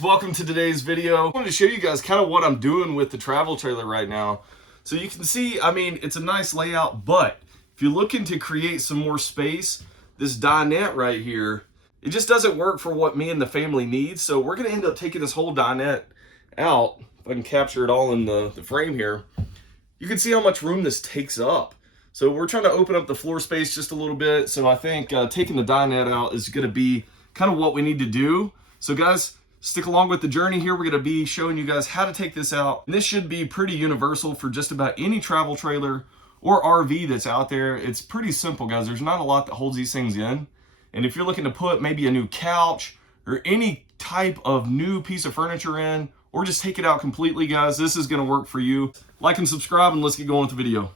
Welcome to today's video. I wanted to show you guys kind of what I'm doing with the travel trailer right now. So you can see, I mean, it's a nice layout, but if you're looking to create some more space, this dinette right here, it just doesn't work for what me and the family need. So we're gonna end up taking this whole dinette out. If I can capture it all in the frame here, you can see how much room this takes up. So we're trying to open up the floor space just a little bit. So I think taking the dinette out is gonna be kind of what we need to do. So guys, stick along with the journey here. We're going to be showing you guys how to take this out. And this should be pretty universal for just about any travel trailer or RV that's out there. It's pretty simple, guys. There's not a lot that holds these things in. And if you're looking to put maybe a new couch or any type of new piece of furniture in, or just take it out completely, guys, this is going to work for you. Like and subscribe, and let's get going with the video.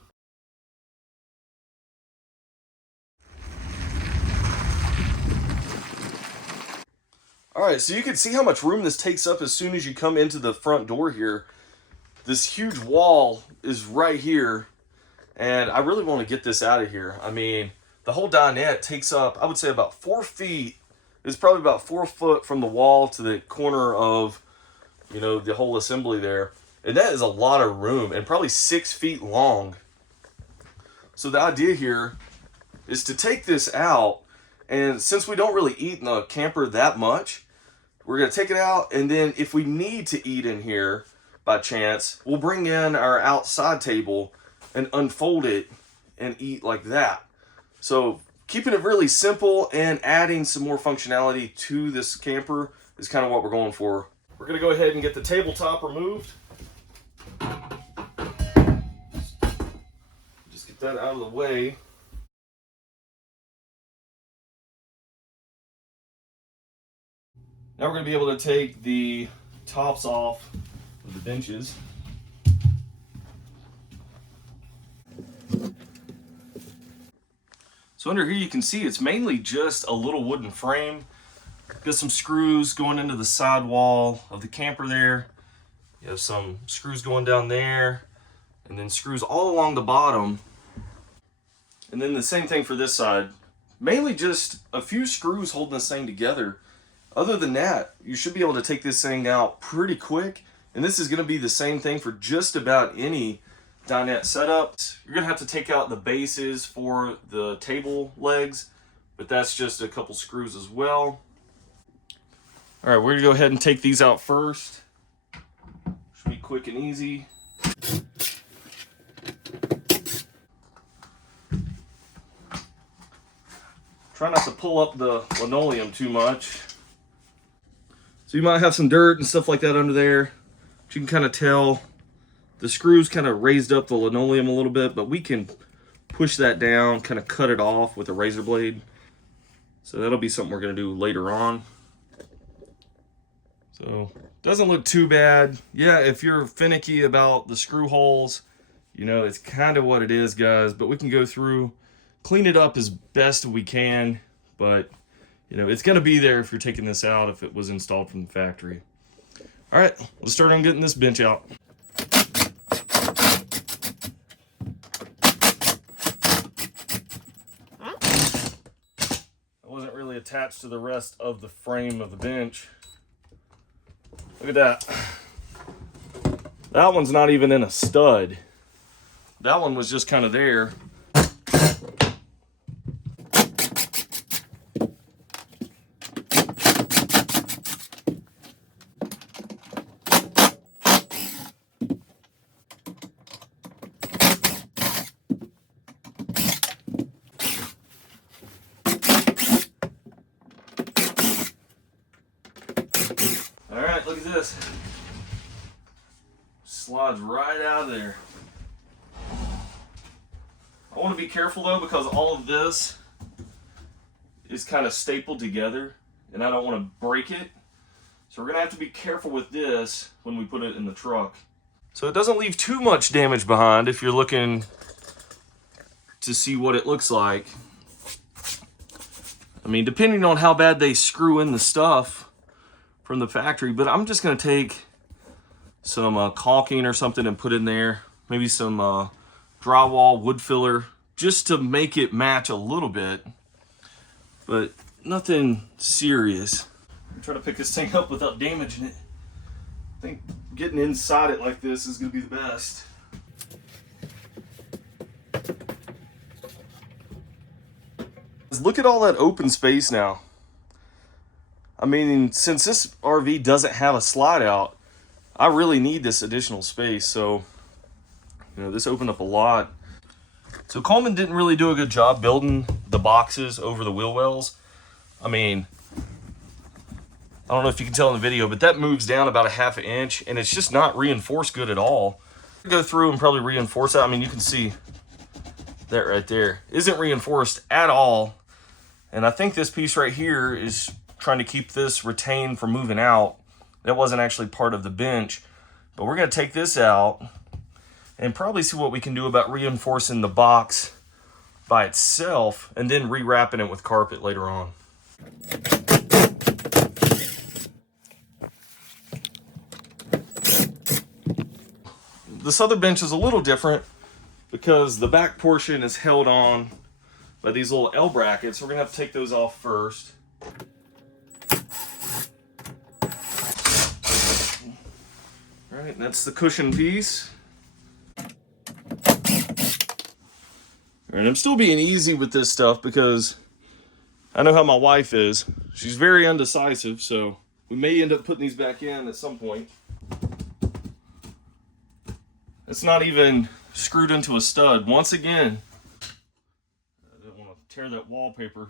All right, so you can see how much room this takes up as soon as you come into the front door here. This huge wall is right here, and I really want to get this out of here. I mean, the whole dinette takes up, I would say, about 4 feet. It's probably about 4 foot from the wall to the corner of, you know, the whole assembly there. And that is a lot of room, and probably 6 feet long. So the idea here is to take this out. And since we don't really eat in the camper that much, we're going to take it out. And then if we need to eat in here by chance, we'll bring in our outside table and unfold it and eat like that. So keeping it really simple and adding some more functionality to this camper is kind of what we're going for. We're going to go ahead and get the tabletop removed. Just get that out of the way. Now we're going to be able to take the tops off of the benches. So under here you can see it's mainly just a little wooden frame. Got some screws going into the side wall of the camper there. You have some screws going down there, and then screws all along the bottom. And then the same thing for this side. Mainly just a few screws holding this thing together. Other than that, you should be able to take this thing out pretty quick. And this is going to be the same thing for just about any dinette setup. You're going to have to take out the bases for the table legs, but that's just a couple screws as well. All right, we're going to go ahead and take these out first. Should be quick and easy. Try not to pull up the linoleum too much. So you might have some dirt and stuff like that under there. But you can kind of tell the screws kind of raised up the linoleum a little bit, but we can push that down, kind of cut it off with a razor blade. So that'll be something we're going to do later on. So doesn't look too bad. Yeah, if you're finicky about the screw holes, you know, it's kind of what it is, guys. But we can go through, clean it up as best we can, but you know, it's going to be there if you're taking this out if it was installed from the factory. All right, let's start on getting this bench out. I wasn't really attached to the rest of the frame of the bench. Look at that. That one's not even in a stud. That one was just kind of there. Alright, look at this. Slides right out of there. I want to be careful though, because all of this is kind of stapled together and I don't want to break it. So we're going to have to be careful with this when we put it in the truck. So it doesn't leave too much damage behind if you're looking to see what it looks like. I mean, depending on how bad they screw in the stuff from the factory, but I'm just going to take some caulking or something and put in there. Maybe some drywall, wood filler, just to make it match a little bit, but nothing serious. Try to pick this thing up without damaging it. I think getting inside it like this is going to be the best. Look at all that open space now. I mean, since this RV doesn't have a slide out, I really need this additional space. So, you know, this opened up a lot. So Coleman didn't really do a good job building the boxes over the wheel wells. I mean, I don't know if you can tell in the video, but that moves down about a ½ inch and it's just not reinforced good at all. Go through and probably reinforce that. I mean, you can see that right there isn't reinforced at all. And I think this piece right here is trying to keep this retained from moving out. That wasn't actually part of the bench, but we're gonna take this out and probably see what we can do about reinforcing the box by itself and then rewrapping it with carpet later on. This other bench is a little different because the back portion is held on by these little L brackets. We're gonna have to take those off first. All right, that's the cushion piece. And I'm still being easy with this stuff because I know how my wife is. She's very undecisive, so we may end up putting these back in at some point. It's not even screwed into a stud. Once again, I don't want to tear that wallpaper.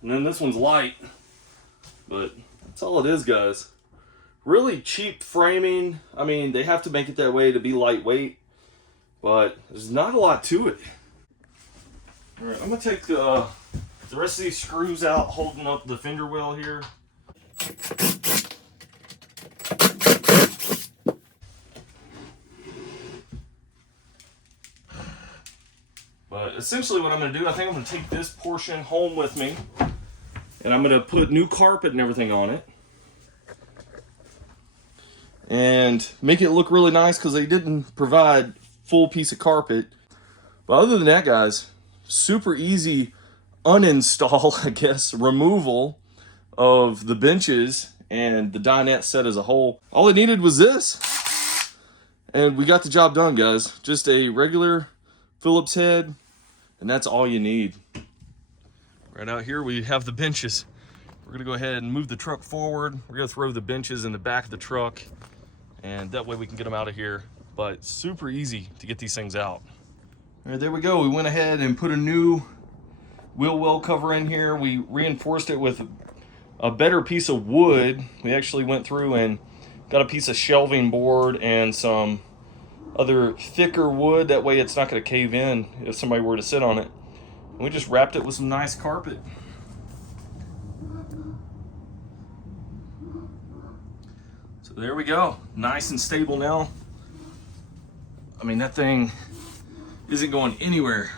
And then this one's light, but that's all it is, guys. Really cheap framing. I mean, they have to make it that way to be lightweight, but there's not a lot to it. All right, I'm gonna take the rest of these screws out holding up the fender well here. But essentially what I'm going to do, I think I'm going to take this portion home with me and I'm going to put new carpet and everything on it and make it look really nice because they didn't provide full piece of carpet. But other than that, guys, super easy uninstall, I guess, removal of the benches and the dinette set as a whole. All it needed was this and we got the job done, guys. Just a regular Phillips head, and that's all you need. Right out here we have the benches. We're gonna go ahead and move the truck forward. We're gonna throw the benches in the back of the truck, and that way we can get them out of here. But super easy to get these things out. All right, there we go. We went ahead and put a new wheel well cover in here. We reinforced it with a better piece of wood. We actually went through and got a piece of shelving board and some other thicker wood. That way it's not going to cave in if somebody were to sit on it. And we just wrapped it with some nice carpet. So there we go. Nice and stable now. I mean, that thing isn't going anywhere.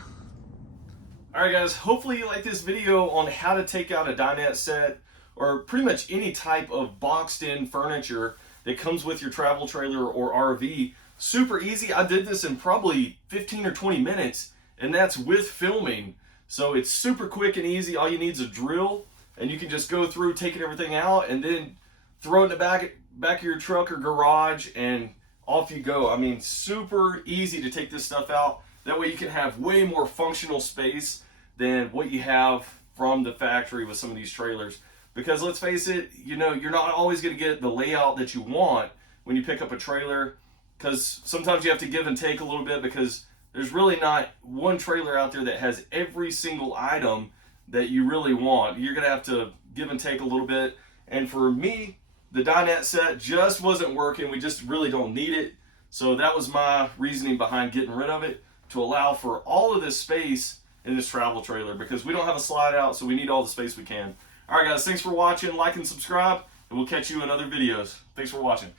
All right, guys, hopefully you like this video on how to take out a dinette set or pretty much any type of boxed in furniture that comes with your travel trailer or RV. Super easy. I did this in probably 15 or 20 minutes, and that's with filming. So it's super quick and easy. All you need is a drill, and you can just go through taking everything out and then throw it in the back of your truck or garage, and off you go. I mean, super easy to take this stuff out. That way you can have way more functional space than what you have from the factory with some of these trailers. Because let's face it, you know, you're not always going to get the layout that you want when you pick up a trailer, because sometimes you have to give and take a little bit, because there's really not one trailer out there that has every single item that you really want. You're going to have to give and take a little bit. And for me, the dinette set just wasn't working. We just really don't need it. So that was my reasoning behind getting rid of it, to allow for all of this space in this travel trailer, because we don't have a slide out, so we need all the space we can. All right, guys, thanks for watching. Like and subscribe, and we'll catch you in other videos. Thanks for watching.